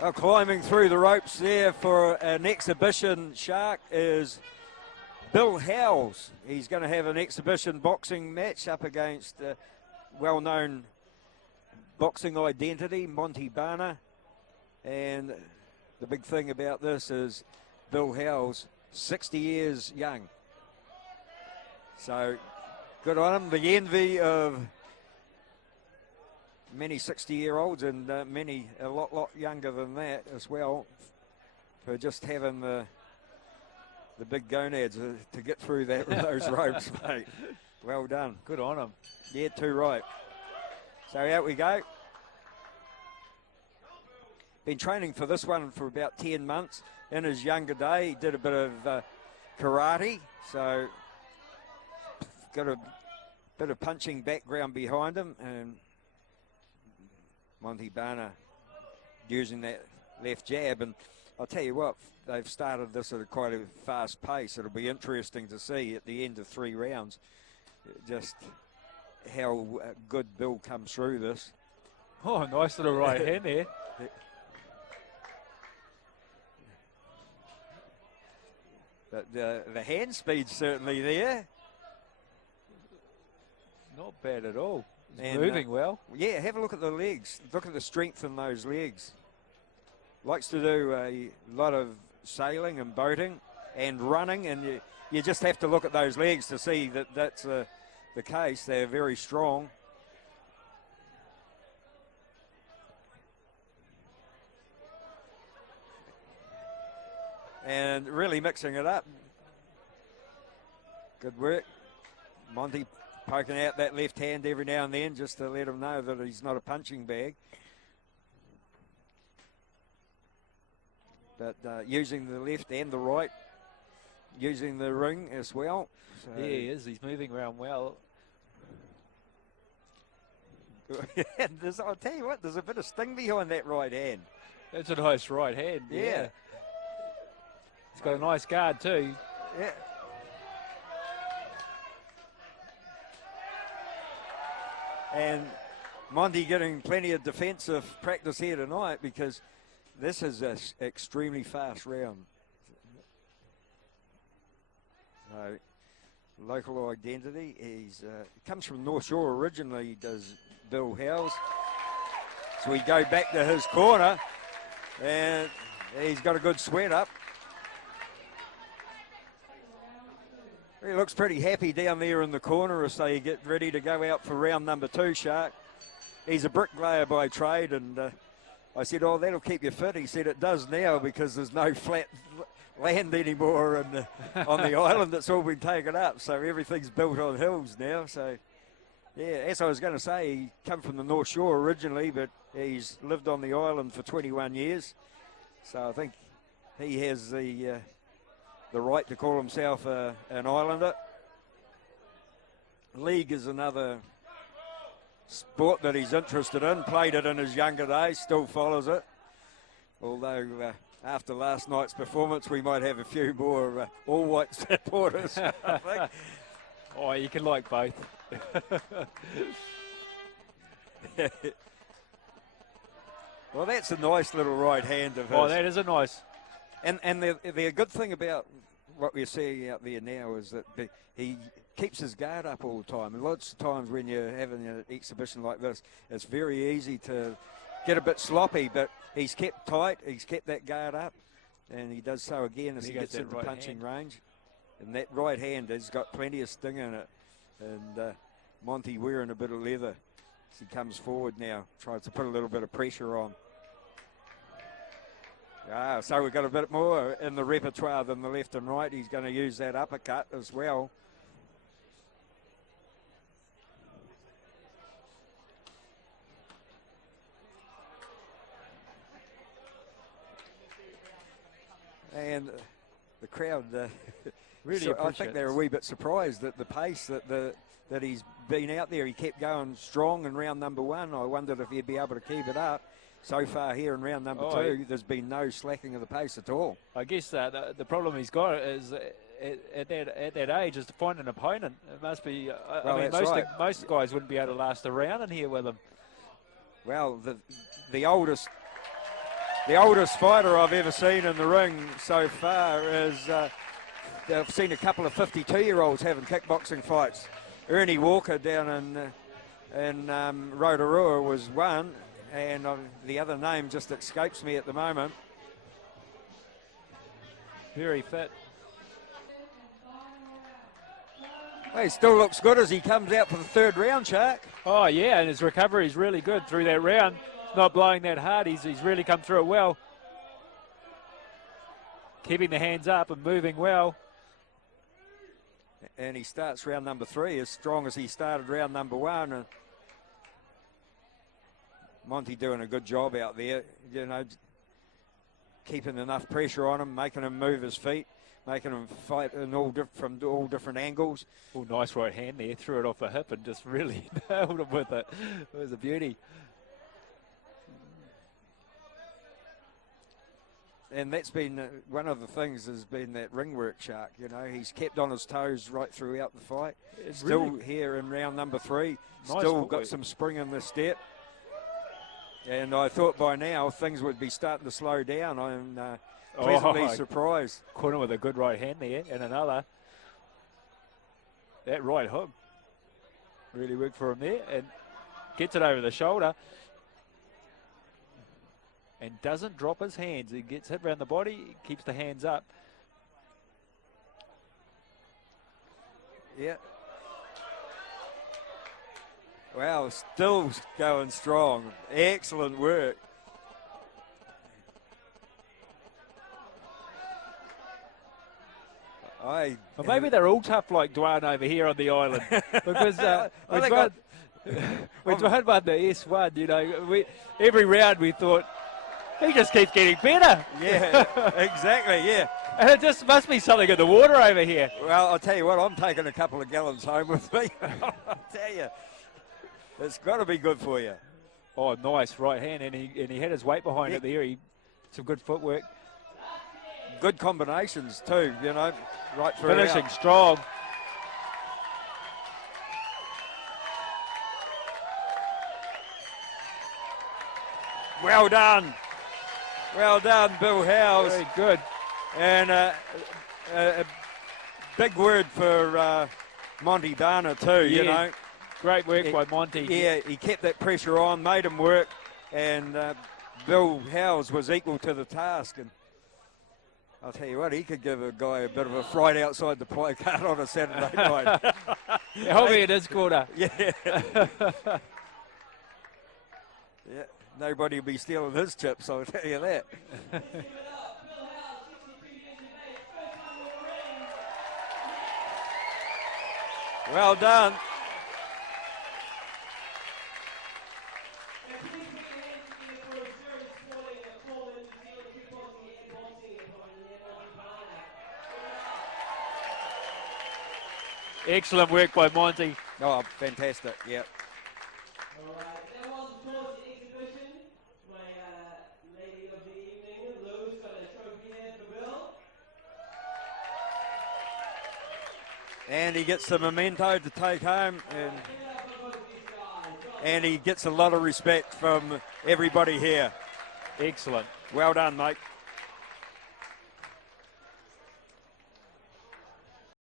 Well, climbing through the ropes there for an exhibition shark is Bill Howes. He's going to have an exhibition boxing match up against well-known boxing identity, MONTY. And the big thing about this is Bill Howes, 60 years young. So good on him. The envy of many 60-year-olds and many a lot younger than that as well, for just having the big gonads to get through those ropes, mate. Well done. Good on him. Yeah, too right. So out we go. Been training for this one for about 10 months. In his younger day, he did a bit of karate, so got a bit of punching background behind him, and MONTY using that left jab. And I'll tell you what, they've started this at quite a fast pace. It'll be interesting to see at the end of 3 rounds just how good Bill comes through this. Oh, nice little right hand there. But the hand speed's certainly there. Not bad at all. He's and, moving well. Yeah, have a look at the legs. Look at the strength in those legs. Likes to do a lot of sailing and boating and running, and you just have to look at those legs to see that that's the case. They're very strong. And really mixing it up. Good work. MONTY poking out that left hand every now and then just to let him know that he's not a punching bag. But using the left and the right, using the ring as well. So Yeah, he is. He's moving around well. I'll tell you what, there's a bit of sting behind that right hand. That's a nice right hand. Yeah. He's got a nice guard too. Yeah. And MONTY getting plenty of defensive practice here tonight, because this is an extremely fast round. So, local identity. He comes from North Shore originally, does Bill Howes. So we go back to his corner, and he's got a good sweat up. He looks pretty happy down there in the corner as they get ready to go out for round number 2, Shark. He's a bricklayer by trade, and I said, oh, that'll keep you fit. He said, it does now, because there's no flat land anymore on the island. It's all been taken up, so everything's built on hills now. So, yeah, as I was going to say, he come from the North Shore originally, but he's lived on the island for 21 years. So I think he has the right to call himself an islander. League is another sport that he's interested in. Played it in his younger days, still follows it. Although after last night's performance, we might have a few more all-white supporters, I think. Oh, you can like both. Well, that's a nice little right hand of his. Oh, that is a nice. And the good thing about what we're seeing out there now is that he keeps his guard up all the time. And lots of times when you're having an exhibition like this, it's very easy to get a bit sloppy, but he's kept tight, he's kept that guard up, and he does so again as he gets into right punching range. And that right hand has got plenty of sting in it. And MONTY wearing a bit of leather as he comes forward now, tries to put a little bit of pressure on. So we've got a bit more in the repertoire than the left and right. He's going to use that uppercut as well. And the crowd, really, I think they're a wee bit surprised at the pace that he's been out there. He kept going strong in round number 1. I wondered if he'd be able to keep it up. So far here in round number 2, there's been no slacking of the pace at all. I guess the problem he's got is at that age is to find an opponent. It must be. I mean, most guys wouldn't be able to last a round in here with him. Well, the oldest The oldest fighter I've ever seen in the ring so far is, I've seen a couple of 52-year-olds having kickboxing fights. Ernie Walker down in Rotorua was one, and the other name just escapes me at the moment. Very fit. Well, he still looks good as he comes out for the third round, Shark. Oh, yeah, and his recovery is really good through that round. Not blowing that hard. He's really come through it well. Keeping the hands up and moving well. And he starts round number 3 as strong as he started round number 1. And Monty doing a good job out there, you know, keeping enough pressure on him, making him move his feet, making him fight in from all different angles. Oh, nice right hand there. Threw it off the hip and just really nailed him with it. It was a beauty. And that's been one of the things has been that ring work, Shark. You know, he's kept on his toes right throughout the fight. It's still really here in round number 3. Nice still footwork. got some spring in the step. And I thought by now things would be starting to slow down. I'm pleasantly surprised. Caught him with a good right hand there and another. That right hook really worked for him there and gets it over the shoulder. And doesn't drop his hands. He gets hit around the body, keeps the hands up. Yeah. Wow, still going strong. Excellent work. Well, maybe they're all tough like Dwan over here on the island. Because when Dwan won the S1, you know, every round we thought, he just keeps getting better. Yeah, exactly, yeah. And it just must be something in the water over here. Well, I'll tell you what, I'm taking a couple of gallons home with me. I'll tell you. It's got to be good for you. Oh, nice right hand, and he had his weight behind it there. Some good footwork. Good combinations too, you know, right through. Finishing strong. Well done. Well done, Bill Howes. Very good. And a big word for Monty BHANA too, you know. Great work by Monty. Yeah, he kept that pressure on, made him work, and Bill Howes was equal to the task. And I'll tell you what, he could give a guy a bit of a fright outside the play card on a Saturday night. Hold me in his corner. Yeah. Yeah. Nobody will be stealing his chips, I'll tell you that. Well done. Excellent work by Monty. Oh, fantastic, yeah. All right, that was the sports exhibition. My lady of the evening, Lou's got a trophy here for Bill. And he gets the memento to take home, and he gets a lot of respect from everybody here. Excellent. Well done, mate.